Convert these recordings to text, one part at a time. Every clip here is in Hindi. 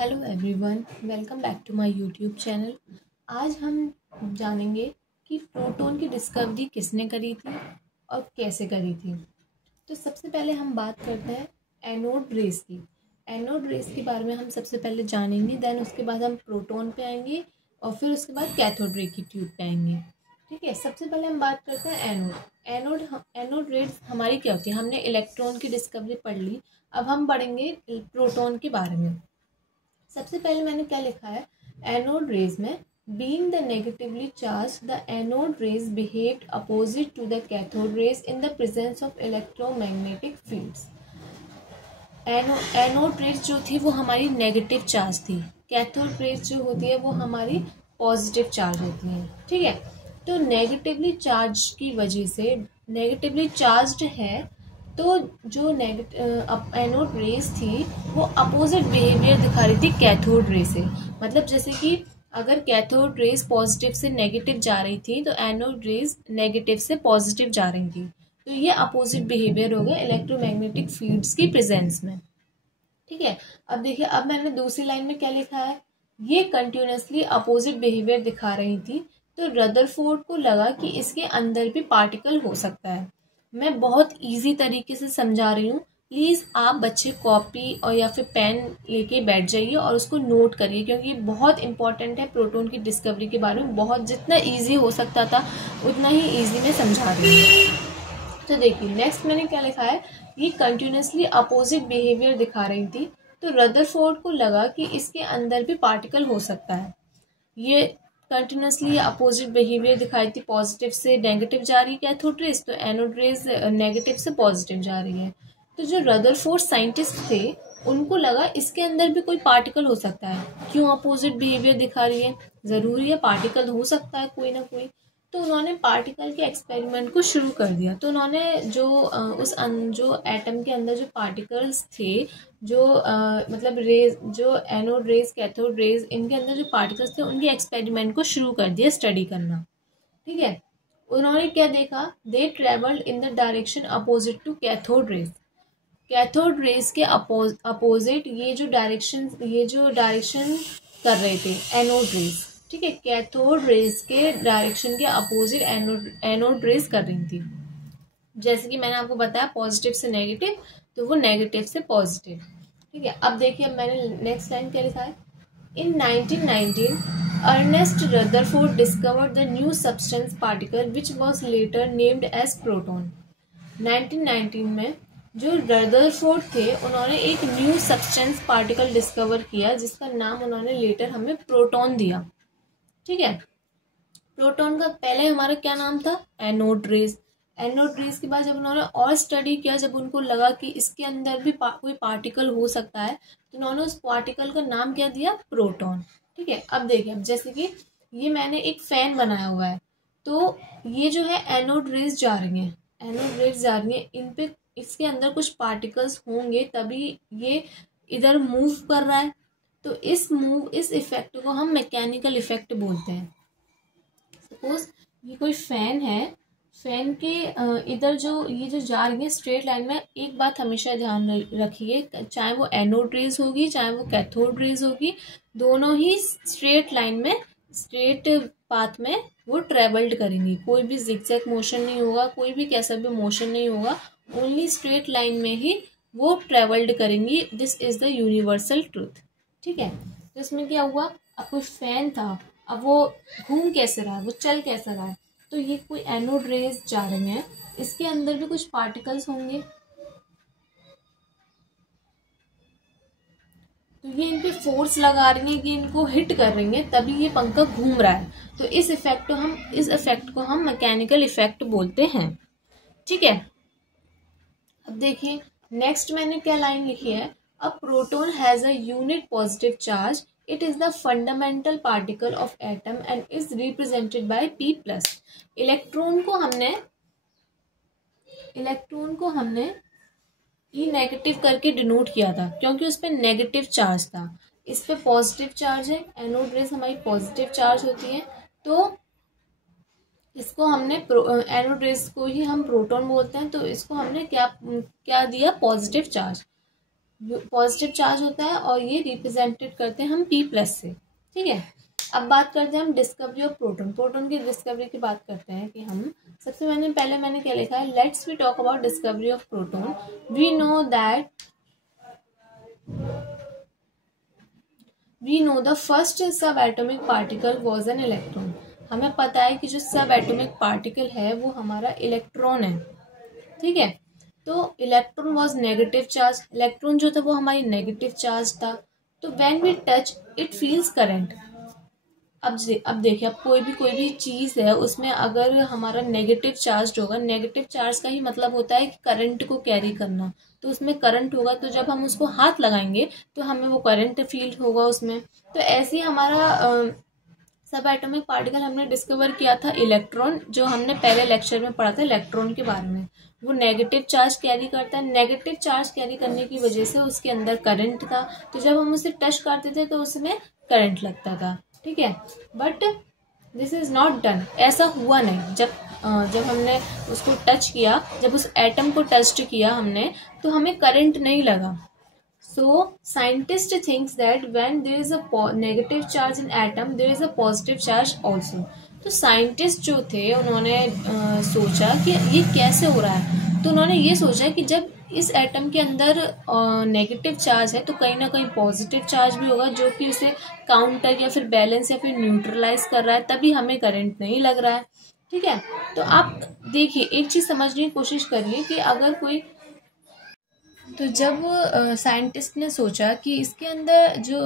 Hello everyone, welcome back to my YouTube channel. आज हम जानेंगे कि प्रोटॉन की डिस्कवरी किसने करी थी और कैसे करी थी। तो सबसे पहले हम बात करते हैं एनोड रेस की। एनोड रेस के बारे में हम सबसे पहले जानेंगे, देन उसके बाद हम प्रोटॉन पे आएंगे और फिर उसके बाद कैथोड रे की ट्यूब पे आएंगे। ठीक है, सबसे पहले हम बात करते हैं एनोड रेस हमारी क्या होती है। हमने इलेक्ट्रॉन की डिस्कवरी पढ़ ली, अब हम पढ़ेंगे प्रोटॉन के बारे में। सबसे पहले मैंने क्या लिखा है, एनोड रेज में being the negatively charged, the anode rays behaved opposite to the cathode rays in the presence of electromagnetic fields। Anode rays जो थी वो हमारी नेगेटिव चार्ज थी, कैथोड रेज जो होती है वो हमारी पॉजिटिव चार्ज होती है। ठीक है, तो नेगेटिवली चार्ज की वजह से, नेगेटिवली चार्ज्ड है तो जो एनोड रेज थी वो अपोजिट बिहेवियर दिखा रही थी कैथोड रे से। मतलब जैसे कि अगर कैथोड रेज पॉजिटिव से नेगेटिव जा रही थी तो एनोड रेज नेगेटिव से पॉजिटिव जा रही थी, तो ये अपोजिट बिहेवियर हो गया इलेक्ट्रोमैग्नेटिक फील्ड्स की प्रेजेंस में। ठीक है, अब देखिए, अब मैंने दूसरी लाइन में क्या लिखा है, ये कंटिन्यूसली अपोजिट बिहेवियर दिखा रही थी, तो रदरफोर्ड को लगा कि इसके अंदर भी पार्टिकल हो सकता है। मैं बहुत इजी तरीके से समझा रही हूँ, प्लीज़ आप बच्चे कॉपी और या फिर पेन लेके बैठ जाइए और उसको नोट करिए, क्योंकि ये बहुत इंपॉर्टेंट है प्रोटॉन की डिस्कवरी के बारे में। बहुत जितना इजी हो सकता था उतना ही इजी मैं समझा रही हूँ। तो देखिए, नेक्स्ट मैंने क्या लिखा है, ये कंटिन्यूसली अपोजिट बिहेवियर दिखा रही थी, तो रदरफोर्ड को लगा कि इसके अंदर भी पार्टिकल हो सकता है। ये कंटिन्यूसली अपोजिट बिहेवियर दिखाई थी, पॉजिटिव से नेगेटिव जा रही है कैथोड रेज, तो एनोड रेज नेगेटिव से पॉजिटिव जा रही है। तो जो रदरफोर्ड साइंटिस्ट थे उनको लगा इसके अंदर भी कोई पार्टिकल हो सकता है। क्यों अपोजिट बिहेवियर दिखा रही है, जरूरी है पार्टिकल हो सकता है कोई ना कोई। तो उन्होंने पार्टिकल के एक्सपेरिमेंट को शुरू कर दिया। तो उन्होंने जो एटम के अंदर जो पार्टिकल्स थे, जो मतलब रेज, जो एनोड रेज कैथोड रेज, इनके अंदर जो पार्टिकल्स थे उनके एक्सपेरिमेंट को शुरू कर दिया स्टडी करना। ठीक है, उन्होंने क्या देखा, they travelled in the direction opposite to cathode rays. Cathode rays के अपोजिट ये जो डायरेक्शन कर रहे थे एनोड रेज। ठीक है, कैथोड रेज के डायरेक्शन के अपोजिट एनोड रेज कर रही थी। जैसे कि मैंने आपको बताया पॉजिटिव से नेगेटिव, तो वो नेगेटिव से पॉजिटिव। ठीक है, अब देखिए, अब मैंने नेक्स्ट लाइन क्या लिखा है, in 1919 Ernest Rutherford discovered the new substance particle which was later named as proton. 1919 में जो रदरफोर्ड थे उन्होंने एक न्यू सब्सटेंस पार्टिकल डिस्कवर किया जिसका नाम उन्होंने लेटर हमें प्रोटॉन दिया। ठीक है, प्रोटॉन का पहले हमारा क्या नाम था, एनोड रेज। एनोड रेज के बाद जब उन्होंने और स्टडी किया, जब उनको लगा कि इसके अंदर भी कोई पार्टिकल हो सकता है, तो उन्होंने उस पार्टिकल का नाम क्या दिया, प्रोटॉन। ठीक है, अब देखिए, अब जैसे कि ये मैंने एक फैन बनाया हुआ है, तो ये जो है एनोड रेज जा रही है, एनोड रेज जा रही है, इन पे इसके अंदर कुछ पार्टिकल्स होंगे तभी ये इधर मूव कर रहा है। तो इस इफेक्ट को हम मैकेनिकल इफेक्ट बोलते हैं। सपोज ये कोई फैन है, फैन के इधर जो ये जो जा रही है स्ट्रेट लाइन में, एक बात हमेशा ध्यान रखिए, चाहे वो एनोड रेज होगी चाहे वो कैथोड रेज होगी, दोनों ही स्ट्रेट लाइन में, स्ट्रेट पाथ में वो ट्रेवल्ड करेंगी। कोई भी जिगजैग मोशन नहीं होगा, कोई भी कैसा भी मोशन नहीं होगा, ओनली स्ट्रेट लाइन में ही वो ट्रेवल्ड करेंगी। This is the universal truth. ठीक है, तो इसमें क्या हुआ, अब कोई फैन था, अब वो घूम कैसे रहा है, वो चल कैसे रहा है, तो ये कोई एनोड रेज जा रही हैं, इसके अंदर भी कुछ पार्टिकल्स होंगे, तो ये इन पे फोर्स लगा रही है कि इनको हिट कर रही है, तभी ये पंखा घूम रहा है। तो इस इफेक्ट को हम मैकेनिकल इफेक्ट बोलते हैं। ठीक है, अब देखिए, नेक्स्ट मैंने क्या लाइन लिखी है, a proton has a unit positive charge, it is the fundamental particle of atom and is represented by P+। Electron को हमने ई नेगेटिव करके डिनोट किया था, क्योंकि उस पर नेगेटिव चार्ज था, इस पे पॉजिटिव चार्ज है, एनोड रेज हमारी पॉजिटिव चार्ज होती है, तो इसको हमने एनोड रेज को ही हम प्रोटॉन बोलते हैं, तो इसको हमने क्या दिया, पॉजिटिव चार्ज। पॉजिटिव चार्ज होता है और ये रिप्रेजेंटेड करते हैं हम P+ से। ठीक है, अब बात करते हैं हम डिस्कवरी ऑफ प्रोटॉन। प्रोटॉन की डिस्कवरी की बात करते हैं कि हम सबसे पहले मैंने क्या लिखा है, let's we talk about discovery of proton. We know the first subatomic particle was an electron. हमें पता है कि जो सब एटॉमिक पार्टिकल है वो हमारा इलेक्ट्रॉन है। ठीक है, तो electron was negative charge. Electron जो था वो हमारी नेगेटिव चार्ज था। तो when we touch it feels current. अब देखिए, अब कोई भी चीज है उसमें अगर हमारा नेगेटिव चार्ज होगा, नेगेटिव चार्ज का ही मतलब होता है कि करंट को कैरी करना, तो उसमें करंट होगा, तो जब हम उसको हाथ लगाएंगे तो हमें वो करंट फील होगा उसमें। तो ऐसे ही हमारा सब एटॉमिक पार्टिकल हमने डिस्कवर किया था इलेक्ट्रॉन, जो हमने पहले लेक्चर में पढ़ा था इलेक्ट्रॉन के बारे में। वो नेगेटिव चार्ज कैरी करता है, नेगेटिव चार्ज कैरी करने की वजह से उसके अंदर करंट था, तो जब हम उसे टच करते थे तो उसमें करंट लगता था। ठीक है, but this is not done, ऐसा हुआ नहीं। जब हमने उसको टच किया, जब उस एटम को टच किया हमने, तो हमें करंट नहीं लगा। So scientist thinks that when there is a negative charge in atom, there is a positive charge also. तो साइंटिस्ट जो थे उन्होंने सोचा कि ये कैसे हो रहा है। तो उन्होंने ये सोचा कि जब इस एटम के अंदर नेगेटिव चार्ज है तो कहीं ना कहीं पॉजिटिव चार्ज भी होगा, जो कि उसे काउंटर या फिर बैलेंस या फिर न्यूट्रलाइज कर रहा है, तभी हमें करंट नहीं लग रहा है। ठीक है, तो आप देखिए, एक चीज समझने की कोशिश करिए कि अगर कोई, तो जब साइंटिस्ट ने सोचा कि इसके अंदर जो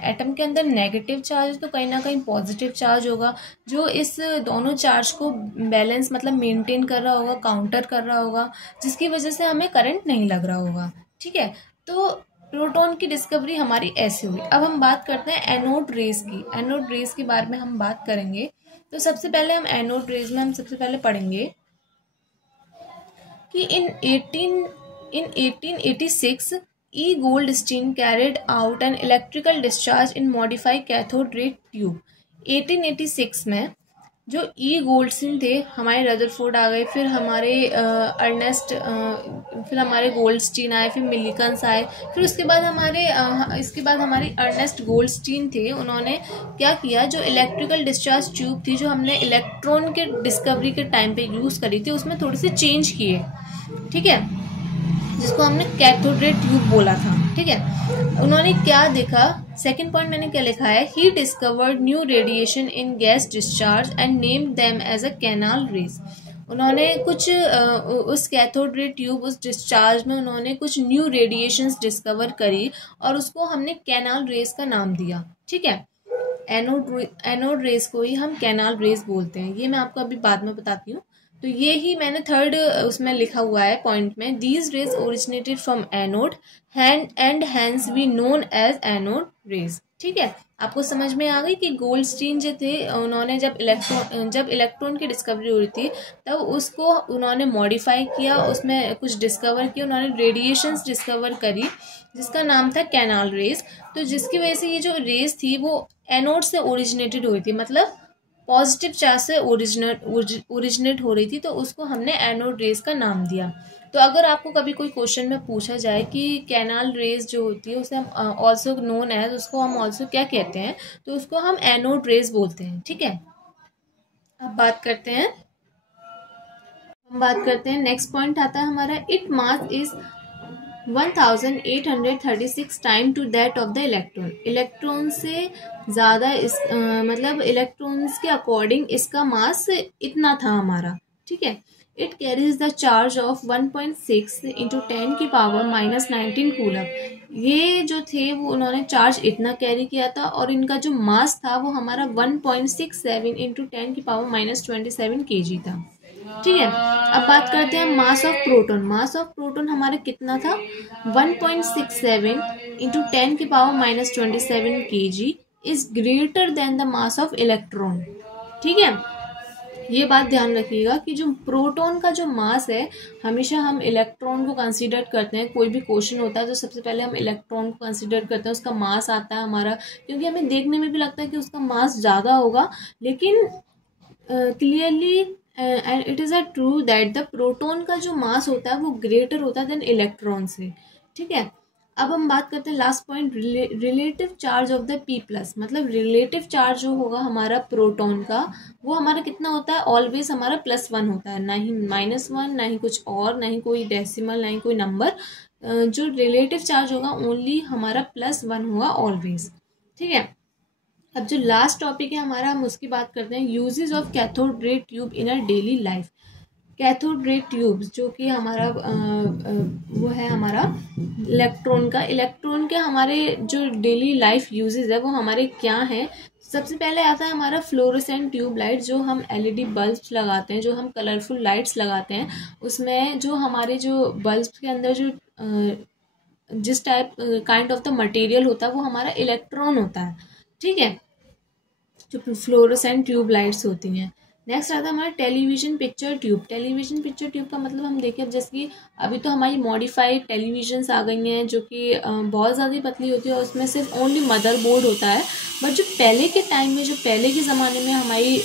एटम के अंदर नेगेटिव चार्ज, तो कहीं ना कहीं पॉजिटिव चार्ज होगा, जो इस दोनों चार्ज को बैलेंस मतलब मेंटेन कर रहा होगा, काउंटर कर रहा होगा, जिसकी वजह से हमें करंट नहीं लग रहा होगा। ठीक है, तो प्रोटॉन की डिस्कवरी हमारी ऐसे हुई। अब हम बात करते हैं एनोड रेस की। एनोड रेस के बारे में हम बात करेंगे। तो सबसे पहले हम एनोड रेस में हम सबसे पहले पढ़ेंगे कि in 1886 E. Goldstein carried out an electrical discharge in modified cathode ray tube। 1886 में जो ई गोल्डस्टीन थे, हमारे रदरफोर्ड आ गए, फिर हमारे फिर हमारे गोल्डस्टीन आए, फिर मिलिकन्स आए, फिर उसके बाद हमारे अर्नेस्ट गोल्डस्टीन थे। उन्होंने क्या किया, जो इलेक्ट्रिकल डिस्चार्ज ट्यूब थी जो हमने इलेक्ट्रॉन के डिस्कवरी के टाइम पे यूज़ करी थी, उसमें थोड़ी सी चेंज किए। ठीक है, जिसको हमने कैथोड रे ट्यूब बोला था। ठीक है, उन्होंने क्या देखा, सेकंड पॉइंट मैंने क्या लिखा है, he discovered new radiation in gas discharge and named them as a canal rays. उन्होंने कुछ उस कैथोड रे ट्यूब, उस डिस्चार्ज में उन्होंने कुछ न्यू रेडिएशंस डिस्कवर करी और उसको हमने कैनाल रेज का नाम दिया। ठीक है, एनोड रेज को ही हम कैनाल रेज बोलते हैं। ये मैं आपको अभी बाद में बताती हूँ। तो ये ही मैंने थर्ड उसमें लिखा हुआ है पॉइंट में, these rays originated from anode and hence we known as anode rays. ठीक है, आपको समझ में आ गई कि गोल्डस्टीन जो थे, उन्होंने जब इलेक्ट्रॉन की डिस्कवरी हुई थी तब उसको उन्होंने मॉडिफाई किया, उसमें कुछ डिस्कवर किया, उन्होंने रेडिएशंस डिस्कवर करी जिसका नाम था कैनाल रेज। तो जिसकी वजह से ये जो रेज थी वो एनोड से ओरिजिनेटेड हुई थी, मतलब पॉजिटिव चार्ज से ओरिजिनेट हो रही थी, तो उसको हमने एनोड रेज का नाम दिया। तो अगर आपको कभी कोई क्वेश्चन में पूछा जाए कि कैनाल रेज जो होती है उसे हम ऑल्सो नोन एज, उसको हम ऑल्सो क्या कहते हैं, तो उसको हम एनोड रेज बोलते हैं। ठीक है, अब बात करते हैं नेक्स्ट पॉइंट आता है हमारा, it mass is 1836 time to that of the electron. Electron से ज़्यादा मतलब इलेक्ट्रॉन्स के अकॉर्डिंग इसका मास इतना था हमारा। ठीक है, it carries the charge of 1.6 into 10 की पावर -19 कूलम। ये जो थे वो उन्होंने चार्ज इतना कैरी किया था और इनका जो मास था वो हमारा 1.67 इंटू 10 की पावर -27 kg था। ठीक है, अब बात करते हैं mass of proton. Mass of proton हमारा कितना था, 1.67 इंटू 10 की power -27 kg is greater than the mass of electron. ठीक है, ये बात ध्यान रखिएगा कि जो प्रोटॉन का जो मास है, हमेशा हम इलेक्ट्रॉन को कंसीडर करते हैं। कोई भी क्वेश्चन होता है तो सबसे पहले हम इलेक्ट्रॉन को कंसीडर करते हैं, उसका मास आता है हमारा, क्योंकि हमें देखने में भी लगता है कि उसका मास ज़्यादा होगा, लेकिन clearly and it is a true that the proton का जो मास होता है वो ग्रेटर होता है देन इलेक्ट्रॉन से। ठीक है, अब हम बात करते हैं last point, relative charge of the P plus. मतलब रिलेटिव चार्ज जो होगा हमारा प्रोटॉन का, वो हमारा कितना होता है, ऑलवेज हमारा +1 होता है, ना ही -1, ना ही कुछ और, ना ही कोई डेसिमल, ना ही कोई नंबर। जो रिलेटिव चार्ज होगा ओनली हमारा +1 होगा ऑलवेज। ठीक है। अब जो लास्ट टॉपिक है हमारा, हम उसकी बात करते हैं, usages of cathode ray tube in a daily life. Cathode ray tubes जो कि हमारा वो है हमारा इलेक्ट्रॉन के हमारे जो डेली लाइफ यूजेस है वो हमारे क्या हैं। सबसे पहले आता है हमारा फ्लोरोसेंट ट्यूब लाइट, जो हम एलईडी बल्ब्स लगाते हैं, जो हम कलरफुल लाइट्स लगाते हैं, उसमें जो हमारे जो बल्ब्स के अंदर जो जिस type kind of the material होता है वो हमारा इलेक्ट्रॉन होता है। ठीक है, जो फ्लोरोसेंट ट्यूब लाइट्स होती हैं। नेक्स्ट आता है हमारा television picture tube. Television picture tube का मतलब हम देखें, जैसे कि अभी तो हमारी मॉडिफाइड टेलीविजन्स आ गई हैं जो कि बहुत ज़्यादा पतली होती है और उसमें सिर्फ ओनली मदरबोर्ड होता है। बट जो पहले के टाइम में, जो पहले के ज़माने में हमारी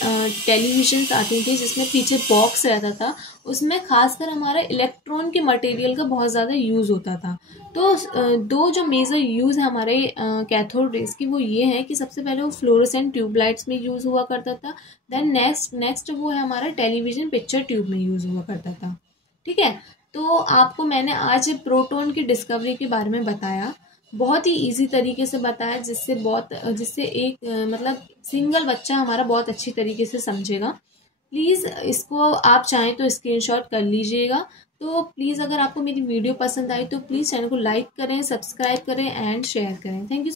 टेलीविजन्स आती थी जिसमें पीछे बॉक्स रहता था, उसमें खासकर हमारा इलेक्ट्रॉन के मटेरियल का बहुत ज़्यादा यूज़ होता था। तो दो जो मेजर यूज़ है हमारे कैथोड रेज की, वो ये है कि सबसे पहले वो फ्लोरोसेंट ट्यूब लाइट्स में यूज़ हुआ करता था। देन नेक्स्ट वो है हमारा टेलीविजन पिक्चर ट्यूब में यूज़ हुआ करता था। ठीक है, तो आपको मैंने आज प्रोटॉन की डिस्कवरी के बारे में बताया, बहुत ही इजी तरीके से बताया, जिससे एक मतलब सिंगल बच्चा हमारा बहुत अच्छी तरीके से समझेगा। प्लीज़ इसको आप चाहें तो स्क्रीनशॉट कर लीजिएगा। तो प्लीज़ अगर आपको मेरी वीडियो पसंद आई तो प्लीज़ चैनल को लाइक करें, सब्सक्राइब करें एंड शेयर करें। Thank you.